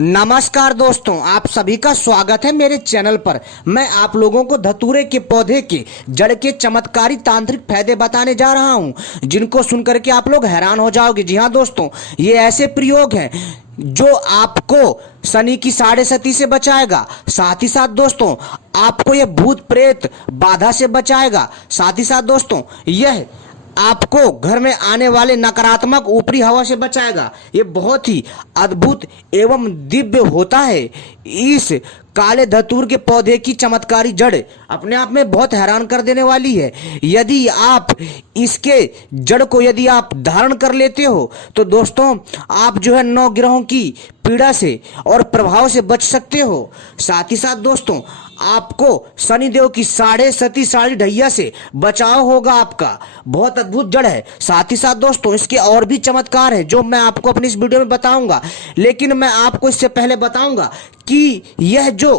नमस्कार दोस्तों, आप सभी का स्वागत है मेरे चैनल पर। मैं आप लोगों को धतूरे के पौधे के जड़ के चमत्कारी तांत्रिक फायदे बताने जा रहा हूं, जिनको सुनकर के आप लोग हैरान हो जाओगे। जी हाँ दोस्तों, ये ऐसे प्रयोग हैं जो आपको शनि की साढ़े सती से बचाएगा। साथ ही साथ दोस्तों, आपको यह भूत प्रेत बाधा से बचाएगा। साथ ही साथ दोस्तों, यह आपको घर में आने वाले नकारात्मक ऊपरी हवा से बचाएगा। ये बहुत ही अद्भुत एवं दिव्य होता है। इस काले धतूर के पौधे की चमत्कारी जड़ अपने आप में बहुत हैरान कर देने वाली है। यदि आप इसके जड़ को यदि आप धारण कर लेते हो तो दोस्तों, आप जो है 9 ग्रहों की पीड़ा से और प्रभाव से बच सकते हो। साथ ही साथ दोस्तों, आपको शनिदेव की साढ़े सती साढ़े ढैया से बचाव होगा। आपका बहुत अद्भुत जड़ है। साथ ही साथ दोस्तों, इसके और भी चमत्कार है जो मैं आपको अपनी इस वीडियो में बताऊंगा। लेकिन मैं आपको इससे पहले बताऊंगा कि यह जो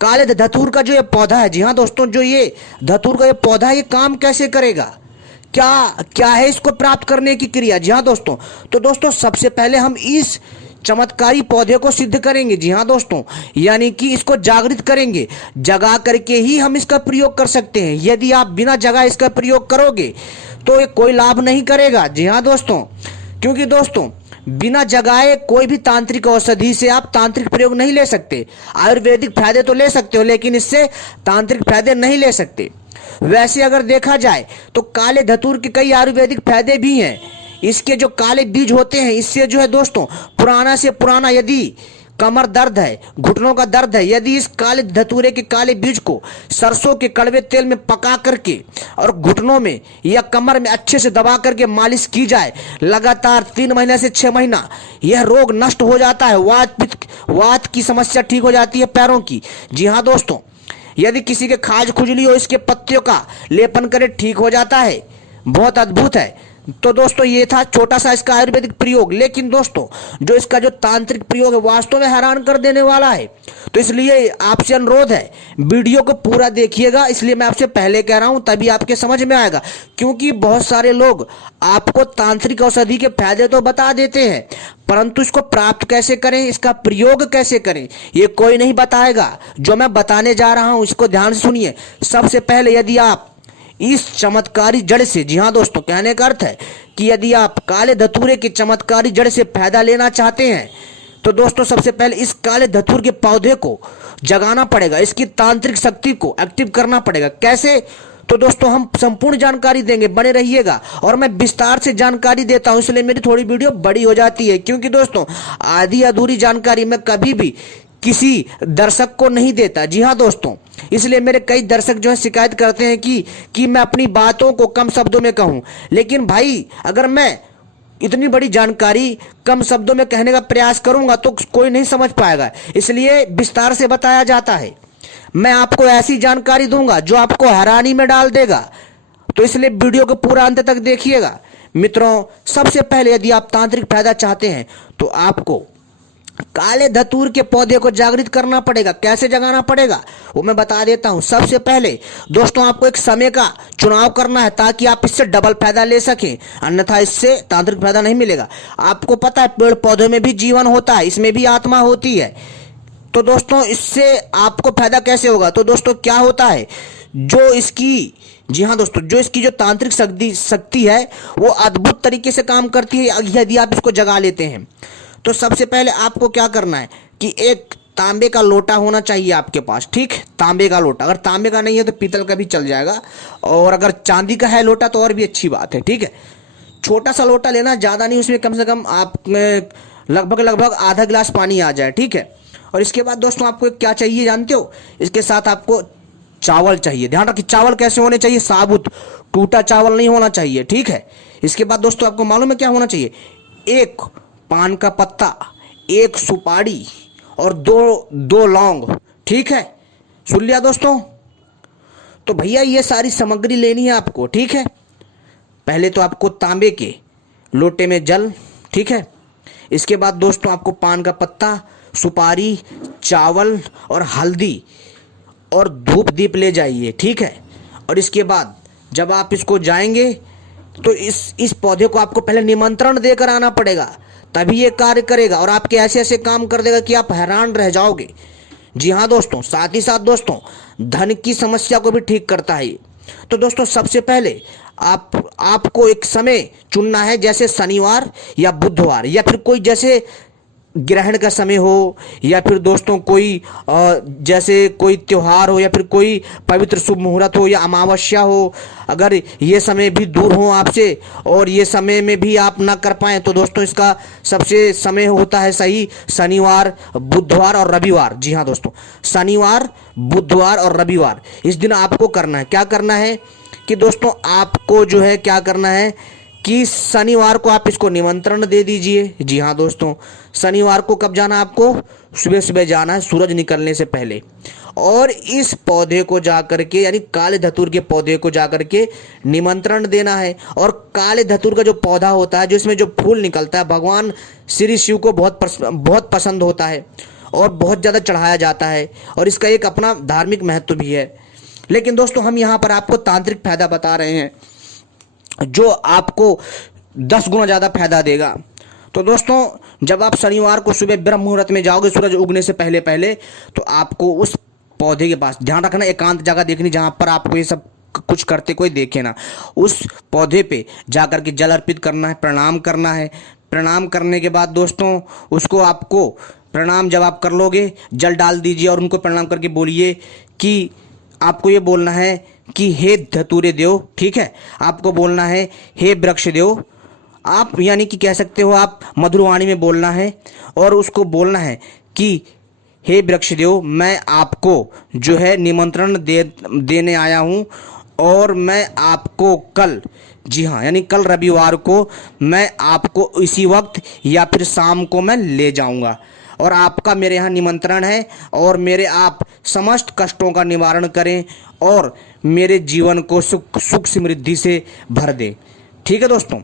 काले धतूर का जो ये पौधा है, जी हाँ दोस्तों, जो ये धतूर का ये पौधा है, ये काम कैसे करेगा, क्या क्या है इसको प्राप्त करने की क्रिया। जी हाँ दोस्तों, तो दोस्तों सबसे पहले हम इस चमत्कारी पौधे को सिद्ध करेंगे। जी हाँ दोस्तों, यानी कि इसको जागृत करेंगे। जगा करके ही हम इसका प्रयोग कर सकते हैं। यदि आप बिना जगह इसका प्रयोग करोगे तो ये कोई लाभ नहीं करेगा। जी हाँ दोस्तों, क्योंकि दोस्तों बिना जगाए कोई भी तांत्रिक औषधि से आप तांत्रिक प्रयोग नहीं ले सकते। आयुर्वेदिक फायदे तो ले सकते हो, लेकिन इससे तांत्रिक फायदे नहीं ले सकते। वैसे अगर देखा जाए तो काले धतूर के कई आयुर्वेदिक फायदे भी हैं। इसके जो काले बीज होते हैं, इससे जो है दोस्तों, पुराना से पुराना यदि कमर दर्द है, घुटनों का दर्द है, यदि इस काले धतूरे के काले बीज को सरसों के कड़वे तेल में पका करके और घुटनों में या कमर में अच्छे से दबा करके मालिश की जाए लगातार 3 महीने से 6 महीना, यह रोग नष्ट हो जाता है। वात की समस्या ठीक हो जाती है पैरों की। जी हाँ दोस्तों, यदि किसी के खाज खुजली हो, इसके पत्तियों का लेपन करे, ठीक हो जाता है। बहुत अद्भुत है। तो दोस्तों, ये था छोटा सा इसका आयुर्वेदिक प्रयोग। लेकिन दोस्तों, जो इसका जो तांत्रिक प्रयोग है वास्तव में हैरान कर देने वाला है। तो इसलिए आपसे अनुरोध है, वीडियो को पूरा देखिएगा। इसलिए मैं आपसे पहले कह रहा हूं, तभी आपके समझ में आएगा। क्योंकि बहुत सारे लोग आपको तांत्रिक औषधि के फायदे तो बता देते हैं, परंतु इसको प्राप्त कैसे करें, इसका प्रयोग कैसे करें, ये कोई नहीं बताएगा। जो मैं बताने जा रहा हूं, इसको ध्यान से सुनिए। सबसे पहले, यदि आप इस चमत्कारी जड़ से, जी हाँ दोस्तों, कहने का अर्थ है कि यदि आप काले धतूरे की चमत्कारी जड़ से फायदा लेना चाहते हैं तो दोस्तों, सबसे पहले इस काले धतूर के पौधे को जगाना पड़ेगा। इसकी तांत्रिक शक्ति को एक्टिव करना पड़ेगा। कैसे? तो दोस्तों, हम संपूर्ण जानकारी देंगे, बने रहिएगा। और मैं विस्तार से जानकारी देता हूं, इसलिए मेरी थोड़ी वीडियो बड़ी हो जाती है। क्योंकि दोस्तों, आधी अधूरी जानकारी मैं कभी भी किसी दर्शक को नहीं देता। जी हाँ दोस्तों, इसलिए मेरे कई दर्शक जो है शिकायत करते हैं कि मैं अपनी बातों को कम शब्दों में कहूं। लेकिन भाई, अगर मैं इतनी बड़ी जानकारी कम शब्दों में कहने का प्रयास करूंगा तो कोई नहीं समझ पाएगा। इसलिए विस्तार से बताया जाता है। मैं आपको ऐसी जानकारी दूंगा जो आपको हैरानी में डाल देगा। तो इसलिए वीडियो को पूरा अंत तक देखिएगा। मित्रों, सबसे पहले यदि आप तांत्रिक फायदा चाहते हैं तो आपको काले धतूर के पौधे को जागृत करना पड़ेगा। कैसे जगाना पड़ेगा वो मैं बता देता हूं। सबसे पहले दोस्तों, आपको एक समय का चुनाव करना है ताकि आप इससे डबल फायदा ले सकें, अन्यथा इससे तांत्रिक फायदा नहीं मिलेगा। आपको पता है, पेड़ पौधों में भी जीवन होता है, इसमें भी आत्मा होती है। तो दोस्तों, इससे आपको फायदा कैसे होगा? तो दोस्तों, क्या होता है, जो इसकी, जी हाँ दोस्तों, जो इसकी जो तांत्रिक शक्ति है वो अद्भुत तरीके से काम करती है यदि आप इसको जगा लेते हैं। तो सबसे पहले आपको क्या करना है कि एक तांबे का लोटा होना चाहिए आपके पास। ठीक, तांबे का लोटा। अगर तांबे का नहीं है तो पीतल का भी चल जाएगा, और अगर चांदी का है लोटा तो और भी अच्छी बात है। ठीक है, छोटा सा लोटा लेना, ज़्यादा नहीं, उसमें कम से कम आप में लगभग आधा गिलास पानी आ जाए। ठीक है, और इसके बाद दोस्तों, आपको क्या चाहिए जानते हो? इसके साथ आपको चावल चाहिए। ध्यान रखिए, चावल कैसे होने चाहिए? साबुत, टूटा चावल नहीं होना चाहिए। ठीक है, इसके बाद दोस्तों, आपको मालूम है क्या होना चाहिए? एक पान का पत्ता, एक सुपारी और दो लौंग। ठीक है, सुन लिया दोस्तों? तो भैया, ये सारी सामग्री लेनी है आपको। ठीक है, पहले तो आपको तांबे के लोटे में जल। ठीक है, इसके बाद दोस्तों, आपको पान का पत्ता, सुपारी, चावल और हल्दी और धूप दीप ले जाइए। ठीक है, और इसके बाद जब आप इसको जाएंगे तो इस पौधे को आपको पहले निमंत्रण देकर आना पड़ेगा, तभी ये कार्य करेगा और आपके ऐसे ऐसे काम कर देगा कि आप हैरान रह जाओगे। जी हाँ दोस्तों, साथ ही साथ दोस्तों धन की समस्या को भी ठीक करता है ये। तो दोस्तों सबसे पहले आपको एक समय चुनना है, जैसे शनिवार या बुधवार या फिर कोई जैसे ग्रहण का समय हो, या फिर दोस्तों कोई जैसे कोई त्योहार हो, या फिर कोई पवित्र शुभ मुहूर्त हो या अमावस्या हो। अगर ये समय भी दूर हो आपसे और ये समय में भी आप ना कर पाएँ तो दोस्तों इसका सबसे समय होता है सही शनिवार, बुधवार और रविवार। जी हाँ दोस्तों, शनिवार, बुधवार और रविवार इस दिन आपको करना है। क्या करना है कि दोस्तों आपको जो है क्या करना है कि शनिवार को आप इसको निमंत्रण दे दीजिए। जी हाँ दोस्तों, शनिवार को कब जाना है आपको? सुबह सुबह जाना है, सूरज निकलने से पहले। और इस पौधे को जाकर के, यानी काले धतूर के पौधे को जाकर के निमंत्रण देना है। और काले धतूर का जो पौधा होता है, जो इसमें जो फूल निकलता है, भगवान श्री शिव को बहुत पसंद होता है और बहुत ज़्यादा चढ़ाया जाता है और इसका एक अपना धार्मिक महत्व भी है। लेकिन दोस्तों हम यहाँ पर आपको तांत्रिक फायदा बता रहे हैं जो आपको 10 गुना ज़्यादा फायदा देगा। तो दोस्तों जब आप शनिवार को सुबह ब्रह्म मुहूर्त में जाओगे, सूरज उगने से पहले पहले, तो आपको उस पौधे के पास ध्यान रखना, एकांत जगह देखनी जहाँ पर आपको ये सब कुछ करते कोई देखे ना। उस पौधे पे जाकर के जल अर्पित करना है, प्रणाम करना है। प्रणाम करने के बाद दोस्तों उसको आपको प्रणाम जब आप कर लोगे, जल डाल दीजिए और उनको प्रणाम करके बोलिए कि आपको ये बोलना है कि हे धतूरे देव, ठीक है, आपको बोलना है हे वृक्ष देव। आप यानी कि कह सकते हो आप मधुरवाणी में बोलना है और उसको बोलना है कि हे वृक्ष देव, मैं आपको जो है निमंत्रण देने आया हूँ और मैं आपको कल, जी हाँ, यानी कल रविवार को मैं आपको इसी वक्त या फिर शाम को मैं ले जाऊँगा और आपका मेरे यहाँ निमंत्रण है और मेरे आप समस्त कष्टों का निवारण करें और मेरे जीवन को सुख समृद्धि से भर दें। ठीक है दोस्तों,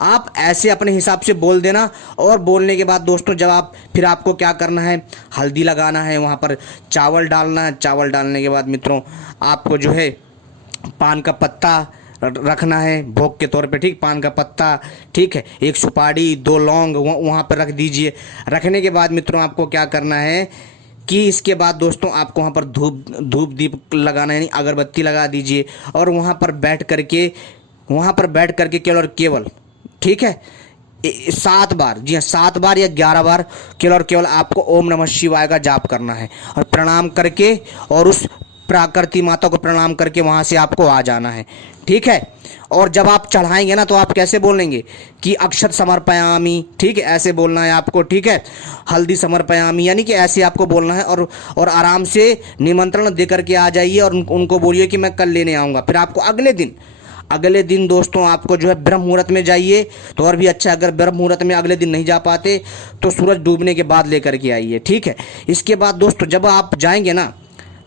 आप ऐसे अपने हिसाब से बोल देना। और बोलने के बाद दोस्तों जब आप फिर आपको क्या करना है, हल्दी लगाना है, वहाँ पर चावल डालना है। चावल डालने के बाद मित्रों आपको जो है पान का पत्ता रखना है भोग के तौर पे, ठीक, पान का पत्ता, ठीक है, एक सुपारी, 2 लौंग वहाँ पर रख दीजिए। रखने के बाद मित्रों आपको क्या करना है कि इसके बाद दोस्तों आपको वहाँ पर धूप दीप लगाना है, यानी अगरबत्ती लगा दीजिए और वहाँ पर बैठ करके केवल और केवल, ठीक है, 7 बार, जी हाँ 7 बार या 11 बार केवल और केवल आपको ओम नमः शिवाय का जाप करना है और प्रणाम करके और उस प्राकृति माता को प्रणाम करके वहाँ से आपको आ जाना है। ठीक है, और जब आप चढ़ाएंगे ना तो आप कैसे बोलेंगे कि अक्षत समर्पयामी, ठीक है, ऐसे बोलना है आपको। ठीक है, हल्दी समर्पयामी, यानी कि ऐसे आपको बोलना है और आराम से निमंत्रण दे करके आ जाइए और उनको बोलिए कि मैं कल लेने आऊँगा। फिर आपको अगले दिन दोस्तों आपको जो है ब्रह्म मुहूर्त में जाइए तो और भी अच्छा। अगर ब्रह्म मुहूर्त में अगले दिन नहीं जा पाते तो सूरज डूबने के बाद लेकर के आइए। ठीक है, इसके बाद दोस्तों जब आप जाएंगे ना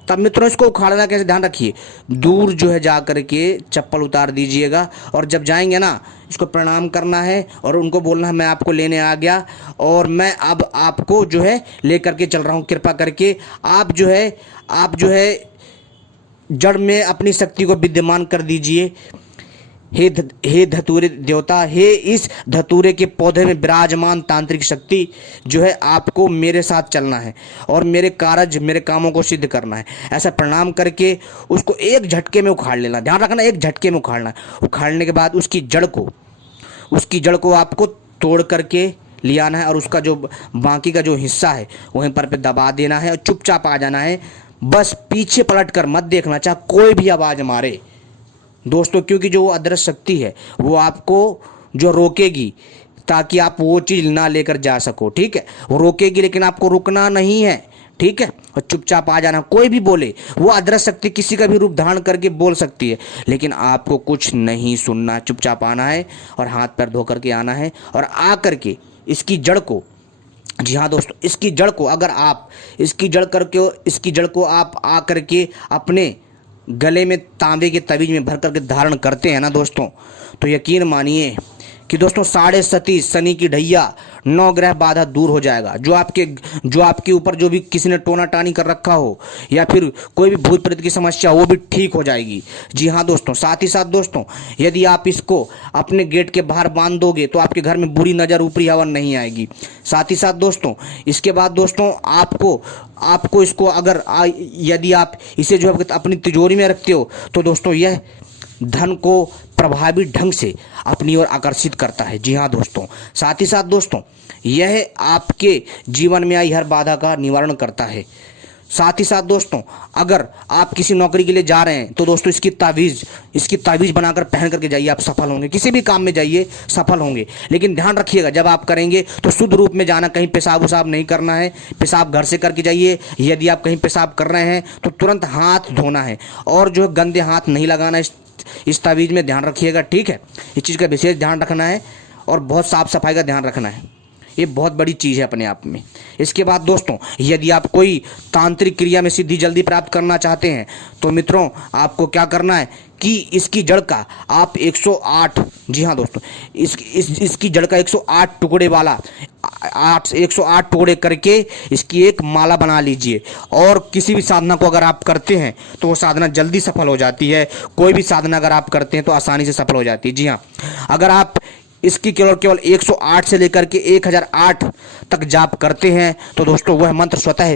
तब मित्रों इसको उखाड़ना कैसे, ध्यान रखिए, दूर जो है जा करके चप्पल उतार दीजिएगा और जब जाएंगे ना इसको प्रणाम करना है और उनको बोलना है मैं आपको लेने आ गया और मैं अब आपको जो है लेकर के चल रहा हूँ, कृपा करके आप जो है जड़ में अपनी शक्ति को विद्यमान कर दीजिए। हे धतूरे देवता, हे इस धतूरे के पौधे में विराजमान तांत्रिक शक्ति, जो है आपको मेरे साथ चलना है और मेरे कामों को सिद्ध करना है। ऐसा प्रणाम करके उसको एक झटके में उखाड़ लेना, ध्यान रखना, एक झटके में उखाड़ना। उखाड़ने के बाद उसकी जड़ को आपको तोड़ करके ले आना है और उसका जो बाकी का जो हिस्सा है वहीं पर पे दबा देना है और चुपचाप आ जाना है। बस पीछे पलट कर मत देखना, चाहे कोई भी आवाज़ मारे दोस्तों, क्योंकि जो वो अदृश्य शक्ति है वो आपको जो रोकेगी ताकि आप वो चीज़ ना लेकर जा सको। ठीक है, वो रोकेगी लेकिन आपको रुकना नहीं है। ठीक है, और चुपचाप आ जाना। कोई भी बोले, वो अदृश्य शक्ति किसी का भी रूप धारण करके बोल सकती है, लेकिन आपको कुछ नहीं सुनना, चुपचाप आना है और हाथ पैर धो करके आना है और आ करके इसकी जड़ को, जी हाँ दोस्तों, इसकी जड़ को अगर आप इसकी जड़ को आप आ करके अपने गले में तांबे के तवीज में भर करके धारण करते हैं ना दोस्तों, तो यकीन मानिए कि दोस्तों 7.5 शनि की ढैया नौ ग्रह बाधा दूर हो जाएगा। जो आपके ऊपर जो भी किसी ने टोना टानी कर रखा हो या फिर कोई भी भूत प्रेत की समस्या वो भी ठीक हो जाएगी। जी हाँ दोस्तों, साथ ही साथ दोस्तों यदि आप इसको अपने गेट के बाहर बांध दोगे तो आपके घर में बुरी नज़र ऊपरी हवा नहीं आएगी। साथ ही साथ दोस्तों इसके बाद दोस्तों आपको इसको अगर यदि आप इसे जो है अपनी तिजोरी में रखते हो तो दोस्तों यह धन को प्रभावी ढंग से अपनी ओर आकर्षित करता है। जी हाँ दोस्तों, साथ ही साथ दोस्तों यह आपके जीवन में आई हर बाधा का निवारण करता है। साथ ही साथ दोस्तों अगर आप किसी नौकरी के लिए जा रहे हैं तो दोस्तों इसकी तावीज़ बनाकर पहन करके जाइए, आप सफल होंगे। किसी भी काम में जाइए सफल होंगे, लेकिन ध्यान रखिएगा जब आप करेंगे तो शुद्ध रूप में जाना, कहीं पेशाब उसाब नहीं करना है। पेशाब घर से करके जाइए। यदि आप कहीं पेशाब कर रहे हैं तो तुरंत हाथ धोना है और जो है गंदे हाथ नहीं लगाना। इस तावीज़ में ध्यान रखिएगा, ठीक है। इस चीज़ का विशेष ध्यान रखना है और बहुत साफ सफाई का ध्यान रखना है। ये बहुत बड़ी चीज़ है अपने आप में। इसके बाद दोस्तों यदि आप कोई तांत्रिक क्रिया में सिद्धि जल्दी प्राप्त करना चाहते हैं तो मित्रों आपको क्या करना है कि इसकी जड़ का आप 108, जी हाँ दोस्तों, इसकी जड़ का 108 टुकड़े वाला 108 टुकड़े करके इसकी एक माला बना लीजिए। और किसी भी साधना को अगर आप करते हैं तो वो साधना जल्दी सफल हो जाती है। कोई भी साधना अगर आप करते हैं तो आसानी से सफल हो जाती है। जी हाँ, अगर आप इसकी केवल 108 से लेकर के 1008 तक जाप करते हैं तो दोस्तों वह मंत्र स्वतः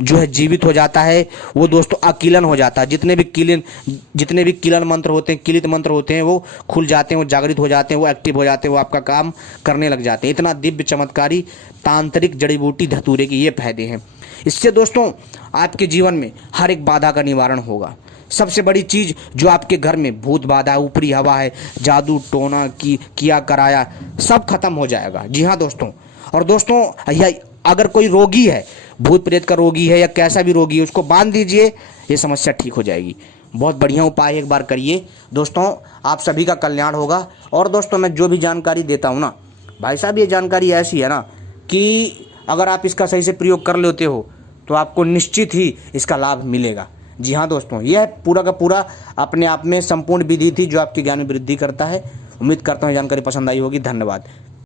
जो है जीवित हो जाता है। वो दोस्तों अकीलन हो जाता है। जितने भी किलन मंत्र होते हैं, किलित मंत्र होते हैं, वो खुल जाते हैं, वो जागृत हो जाते हैं, वो एक्टिव हो जाते हैं, वो आपका काम करने लग जाते हैं। इतना दिव्य चमत्कारी तांत्रिक जड़ी बूटी धतूरे के ये फायदे हैं। इससे दोस्तों आपके जीवन में हर एक बाधा का निवारण होगा। सबसे बड़ी चीज़ जो आपके घर में भूत बाधा, ऊपरी हवा है, जादू टोना किया कराया, सब खत्म हो जाएगा। जी हाँ दोस्तों, और दोस्तों अगर कोई रोगी है, भूत प्रेत का रोगी है या कैसा भी रोगी है, उसको बांध दीजिए, ये समस्या ठीक हो जाएगी। बहुत बढ़िया उपाय एक बार करिए दोस्तों, आप सभी का कल्याण होगा। और दोस्तों मैं जो भी जानकारी देता हूँ ना भाई साहब, ये जानकारी ऐसी है ना कि अगर आप इसका सही से प्रयोग कर लेते हो तो आपको निश्चित ही इसका लाभ मिलेगा। जी हाँ दोस्तों, यह पूरा का पूरा अपने आप में संपूर्ण विधि थी जो आपके ज्ञान में वृद्धि करता है। उम्मीद करता हूँ जानकारी पसंद आई होगी। धन्यवाद।